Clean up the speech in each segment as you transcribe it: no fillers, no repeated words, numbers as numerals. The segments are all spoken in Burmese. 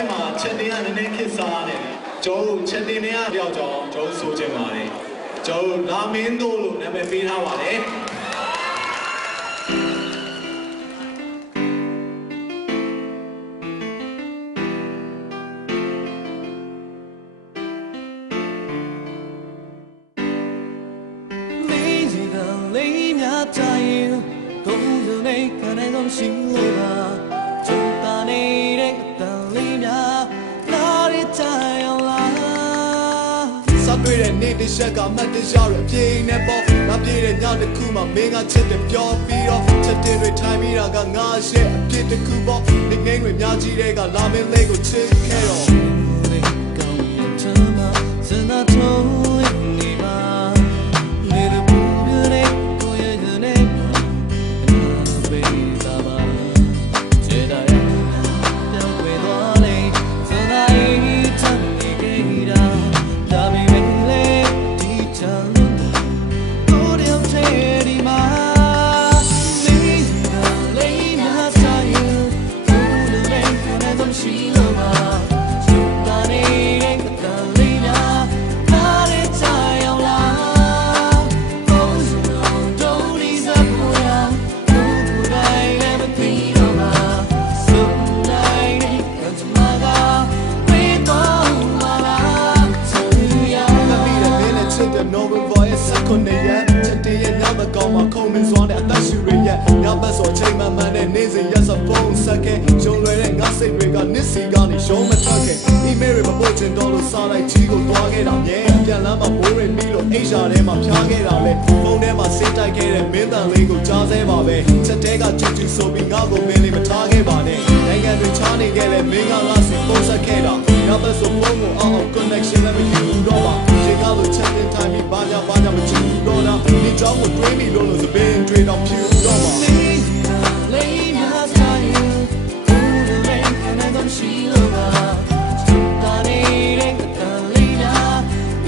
ခေတ်မှာချက်တင်ကနည်းနည်းခေတ်စားတယ်ကျွန်တော်ချက်တင်တွေကတယောက်ကြောင့်ကျွန်တော်ဆိုချင်ပါတယ်ကျွန်တော်လာမင်းတို့လို့နာမည်ပေးထားပါတယ်လေးများကြရင်ကိုယ်လူနေခနဲ့ဆုံးရှိလို့ပါကျုံတာနေတဲ့အတန်လေးများလာရကြအောင်လားစတွေ့တဲ့နေ့တစ်ချက်ကမှတ်တရရအပြင်းနဲ့ပေါ့ငါပြေးတဲ့ညတစ်ခုမှမင်းကချစ်တယ်ပြောပြီးတော့ချက်တင်တွေထိုင်ပြီးတာကငါရဲ့အပြစ်တစ်ခုပေါ့နေငိမ့်တွေများကြီးတဲ့ကလာမင်းလေးကိုချစ်ခဲ့တော့ကောင်းရင်ချမ်းသာစနာထုံးနေပါနေစဉ်ရက်စဖုန်းဆက်ခဲ့ရုံလွယ်တဲ့ငါစိတ်တွေကနစ်စီကနေရုံးမထွက်ခဲ့ email တွေမပို့ချင်တော့လို့စာလိုက်ကြီးကိုသွားခဲ့တာမြဲပြန်လမ်းမှာဘိုးတွေပြီးလို့အိတ်ရှာထဲမှာဖြားခဲ့တာလေဖုန်းထဲမှာစိတ်တိုက်ခဲ့တဲ့မင်းတန်လေးကိုကြားစဲပါပဲချက်တဲကချူချူဆိုပြီးငါ့ကိုမင်းလေးမထားခဲ့ပါနဲ့နိုင်ငံတွေချားနေခဲ့တဲ့မင်းကငါစီဖုန်းဆက်ခဲ့တာညဘက်ဆိုဖုန်းကိုအောင် connection လည်းမယူတော့ပါဒီကားလို့ချက်တင်တိုင်းပြီးဘာညာမကြည့်တော့တာဒီကြောင့်ကိုတွေးမိလို့စပင်းတွေတော့ဖြူတော့ပါလေးများစားရင်ကိုယ်လိုပဲခနဲ့တော့ရှိလို့ပါကျုံတာနေတဲ့ကတန်လေးများ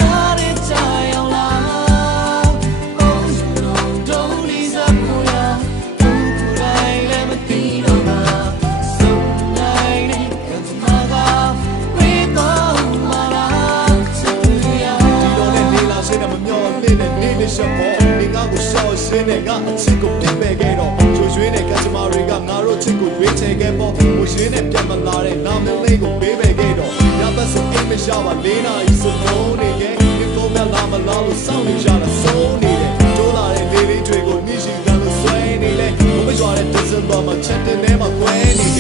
နားရကြအောင်လား Oh you know don't leave up for ya ကိုယ်တိုင်းလည်းမသိတော့ပါစုံနိုင်တဲ့ကံစမာကဝေးတော့မှာလားချစ်ရဒီလိုနဲ့နေလာရှင်းမမျောလေးနဲ့နေနေရှော့ဖို့ဒီငါကိုရှော့ရှင်းနဲ့ငါအချစ်ကိုပြစ်ပယ်ခဲ့တော့ရွှေနဲ့ကစမာတွေကငါတို့ချစ်ကိုရွေးချယ်ခဲ့ပေါ့ကိုရွှေနဲ့ပြန်မလာတဲ့နာမည်လေးကိုပေးပဲခဲ့တော့ညဘက်ဆိုအိမ်မရှာပါ၄နာရီစလုံးနေရဲ့ဒီဖုန်းနဲ့လာမလာလို့စောင့်နေရတာစိုးနေတယ်တိုးလာတဲ့လေးလေးတွေကိုနှိရှိကန်လို့ဆွဲနေလေဘုမရွာတဲ့ဒဇင်တော်မှာချက်တင်ထဲမှာကွဲနေ